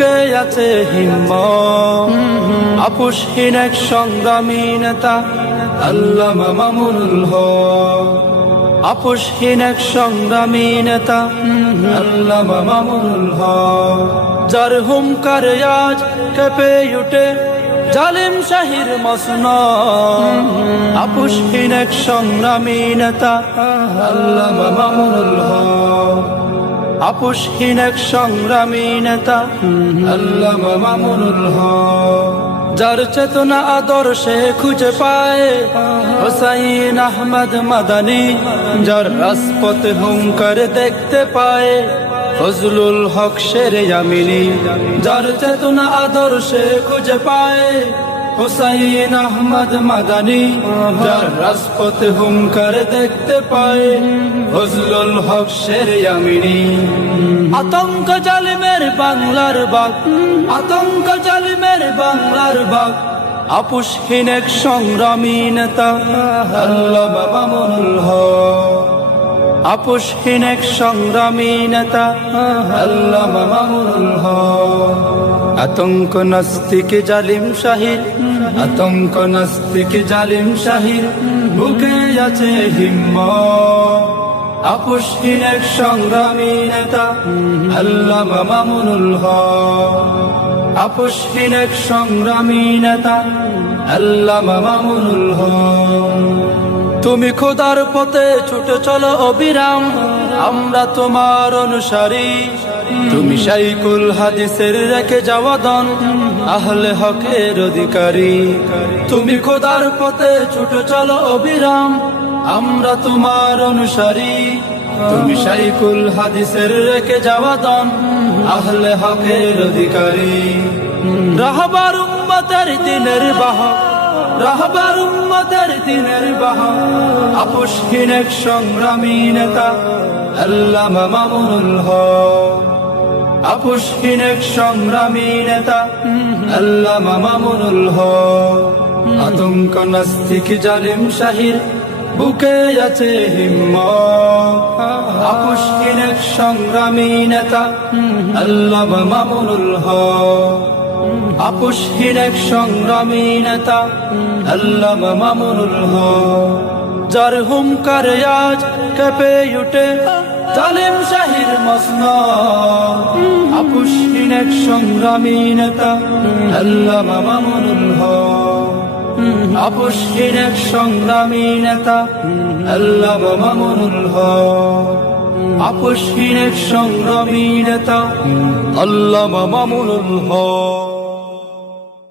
বুকে আছে হিম্মত, আপোষহীন এক সংগ্রামী নেতা আল্লামা মামুনুল হক। আপোষহীন এক সংগ্রামী নেতা আল্লামা মামুনুল হক। যার হুঙ্কার আজ কেঁপে উঠে জালিম শাহির মসনদ, আপোষহীন এক সংগ্রামী নেতা আল্লামা মামুনুল হক। আপোষহীন এক সংগ্রামী নেতা আল্লামা মামুনুল হক। যার চেতনা আদর্শে খুঁজে পায় হুসাইন আহমদ মাদানী, যার রাজপথে হুঙ্কার দেখতে পায় ফজলুল হক শেরে ইয়ামিনী। যার চেতনা আদর্শে খুঁজে পায় হুসাইন আহমদ মাদানী, যার রাজপথে হুঙ্কার দেখতে পায় ফজলুল হক শেরে ইয়ামিনী। আতঙ্ক জালিমের বাংলার বাগ, আতঙ্ক জালিমের বাংলার বাগ, আপোষহীন এক সংগ্রামী নেতা আল্লামা মামুনুল হক। আপোষহীন এক সংগ্রামী নেতা আল্লামা মামুনুল হক। আতঙ্ক নাস্তিক জালিম শাহির, আতঙ্ক নাস্তিক জালিম শাহির বুকে আছে হিম্মত, আপোষহীন এক সংগ্রামী নেতা আল্লামা মামুনুল হক। আপোষহীন এক সংগ্রামী নেতা আল্লামা মামুনুল হক। তুমি খোদার পথে ছুটে চলো অবিরাম, আমরা তোমার অনুসারী। তুমি শাইখুল হাদিসের রেখে যাওয়া দন, আহলে হকের অধিকারী। তুমি খোদার পথে ছুটে চলো অবিরাম, আমরা তোমার অনুসারী। তুমি শাইখুল হাদিসের রেখে যাওয়া দন, আহলে হকের অধিকারী। রাহবার উম্মতের দিনের বাহক, রাহবার উম্মতের দিনের বাহক, আপোষহীন এক সংগ্রামী নেতা আল্লামা মামুনুল হক। আপোষহীন এক সংগ্রামী নেতা আল্লামা মামুনুল হক। আতঙ্ক নাস্তিক জালিম শাহির বুকে আছে হিম্মত, আপোষহীন এক সংগ্রামী নেতা আল্লামা মামুনুল হক। আপোষহীন এক সংগ্রামী নেতা আল্লামা মামুনুল হক। যার হুঙ্কার আজ কেঁপে উঠে জালিম শাহির মসনদ, আপোষহীন এক সংগ্রামী নেতা আল্লামা মামুনুল হক। আপোষহীন এক সংগ্রামী নেতা আল্লামা মামুনুল হক। আপোষহীন এক সংগ্রামী নেতা আল্লামা মামুনুল হক।